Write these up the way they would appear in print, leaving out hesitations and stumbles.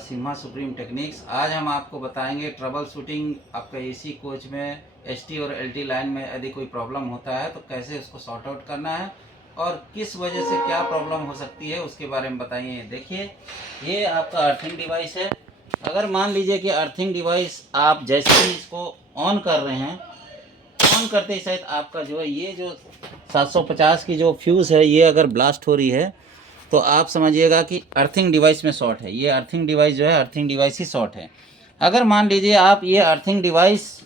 Simha supreme techniques. आज हम आपको बताएंगे ट्रबल शूटिंग आपका एसी कोच में एसटी और एलटी लाइन में यदि कोई प्रॉब्लम होता है तो कैसे उसको सॉर्ट आउट करना है और किस वजह से क्या प्रॉब्लम हो सकती है उसके बारे में बताइए। देखिए, ये आपका अर्थिंग डिवाइस है। अगर मान लीजिए कि अर्थिंग डिवाइस आप जैसे ही इसको ऑन कर रहे हैं, ऑन करते ही शायद आपका जो है ये जो 750 की जो फ्यूज़ है ये अगर ब्लास्ट हो रही है तो आप समझिएगा कि अर्थिंग डिवाइस में शॉर्ट है। ये अर्थिंग डिवाइस जो है, अर्थिंग डिवाइस ही शॉर्ट है। अगर मान लीजिए आप ये अर्थिंग डिवाइस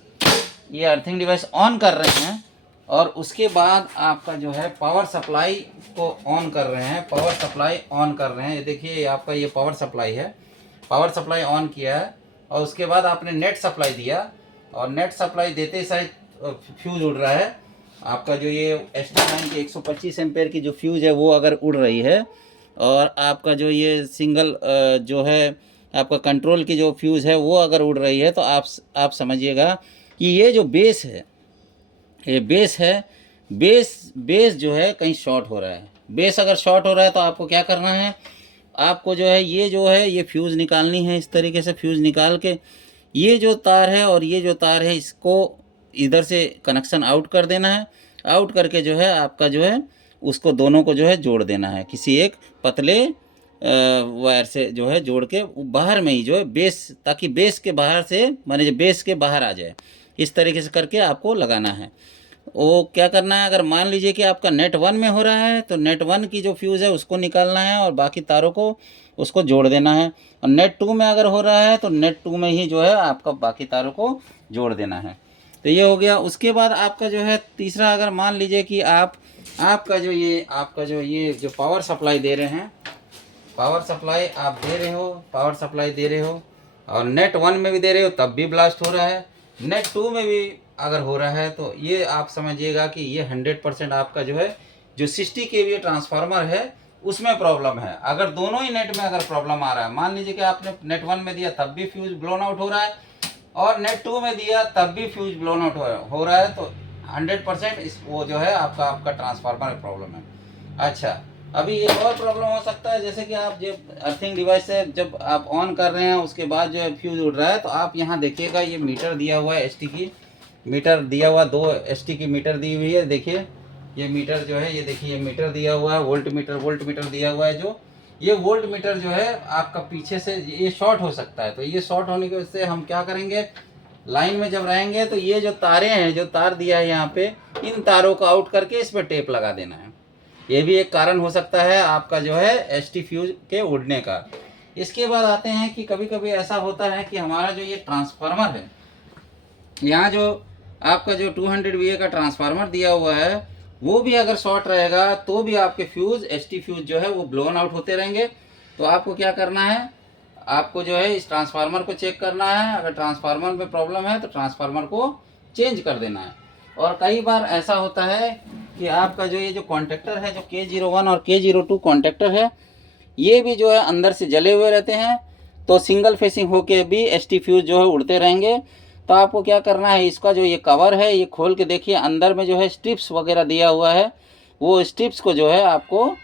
ऑन कर रहे हैं और उसके बाद आपका जो है पावर सप्लाई को ऑन कर रहे हैं, पावर सप्लाई ऑन कर रहे हैं, ये देखिए ये आपका ये पावर सप्लाई है, पावर सप्लाई ऑन किया है और उसके बाद आपने नेट सप्लाई दिया और नेट सप्लाई देते ही शायद फ्यूज़ उड़ रहा है। आपका जो ये एसटी लाइन की 125 एम्पेयर की जो फ्यूज़ है वो अगर उड़ रही है और आपका जो ये सिंगल जो है आपका कंट्रोल की जो फ्यूज़ है वो अगर उड़ रही है तो आप समझिएगा कि ये जो बेस है, ये बेस है, बेस जो है कहीं शॉर्ट हो रहा है। बेस अगर शॉर्ट हो रहा है तो आपको क्या करना है, आपको जो है ये फ्यूज़ निकालनी है। इस तरीके से फ्यूज़ निकाल के ये जो तार है और ये जो तार है इसको इधर से कनेक्शन आउट कर देना है। आउट करके जो है आपका जो है उसको दोनों को जो है जोड़ देना है किसी एक पतले वायर से जो है जोड़ के बाहर में ही जो है बेस, ताकि बेस के बाहर से माने जो बेस के बाहर आ जाए, इस तरीके से करके आपको लगाना है। वो क्या करना है, अगर मान लीजिए कि आपका नेट 1 में हो रहा है तो नेट 1 की जो फ्यूज़ है उसको निकालना है और बाकी तारों को उसको जोड़ देना है। और नेट 2 में अगर हो रहा है तो नेट 2 में ही जो है आपका बाकी तारों को जोड़ देना है। तो ये हो गया। उसके बाद आपका जो है तीसरा, अगर मान लीजिए कि आपका जो ये जो पावर सप्लाई दे रहे हैं, पावर सप्लाई आप दे रहे हो, पावर सप्लाई दे रहे हो और नेट 1 में भी दे रहे हो तब भी ब्लास्ट हो रहा है, नेट 2 में भी अगर हो रहा है तो ये आप समझिएगा कि ये 100% आपका जो है जो 60 kVA ट्रांसफार्मर है उसमें प्रॉब्लम है। अगर दोनों ही नेट में अगर प्रॉब्लम आ रहा है, मान लीजिए कि आपने नेट 1 में दिया तब भी फ्यूज ब्लोन आउट हो रहा है और नेट 2 में दिया तब भी फ्यूज ब्लोन आउट हो रहा है, तो 100% इस वो जो है आपका ट्रांसफार्मर में प्रॉब्लम है। अच्छा, अभी एक और प्रॉब्लम हो सकता है, जैसे कि आप जब अर्थिंग डिवाइस से जब आप ऑन कर रहे हैं उसके बाद जो है फ्यूज उड़ रहा है, तो आप यहाँ देखिएगा ये मीटर दिया हुआ है, एसटी की मीटर दिया हुआ, 2 एसटी की मीटर दी हुई है। देखिए ये मीटर जो है, ये देखिए ये मीटर दिया हुआ है, वोल्ट मीटर दिया हुआ है। जो ये वोल्ट मीटर जो है आपका पीछे से ये शॉर्ट हो सकता है, तो ये शॉर्ट होने की वजह से हम क्या करेंगे, लाइन में जब रहेंगे तो ये जो तारें हैं, जो तार दिया है यहाँ पे, इन तारों को आउट करके इस पर टेप लगा देना है। ये भी एक कारण हो सकता है आपका जो है एसटी फ्यूज के उड़ने का। इसके बाद आते हैं कि कभी कभी ऐसा होता है कि हमारा जो ये ट्रांसफार्मर है, यहाँ जो आपका जो 200 VA का ट्रांसफार्मर दिया हुआ है वो भी अगर शॉर्ट रहेगा तो भी आपके फ्यूज़, एसटी फ्यूज़ जो है वो ब्लोन आउट होते रहेंगे। तो आपको क्या करना है, आपको जो है इस ट्रांसफार्मर को चेक करना है। अगर ट्रांसफार्मर में प्रॉब्लम है तो ट्रांसफार्मर को चेंज कर देना है। और कई बार ऐसा होता है कि आपका जो ये जो कॉन्टेक्टर है, जो K01 और K02 कॉन्टेक्टर है, ये भी जो है अंदर से जले हुए रहते हैं, तो सिंगल फेसिंग होके भी एसटी फ्यूज़ जो है उड़ते रहेंगे। तो आपको क्या करना है, इसका जो ये कवर है ये खोल के देखिए, अंदर में जो है स्ट्रिप्स वगैरह दिया हुआ है, वो स्ट्रिप्स को जो है आपको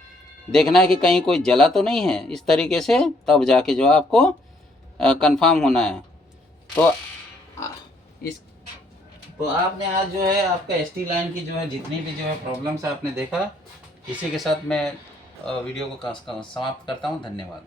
देखना है कि कहीं कोई जला तो नहीं है, इस तरीके से तब जाके जो आपको कंफर्म होना है। तो इस तो आपने आज जो है आपका एसटी लाइन की जो है जितनी भी जो है प्रॉब्लम्स आपने देखा, इसी के साथ मैं वीडियो को समाप्त करता हूँ। धन्यवाद।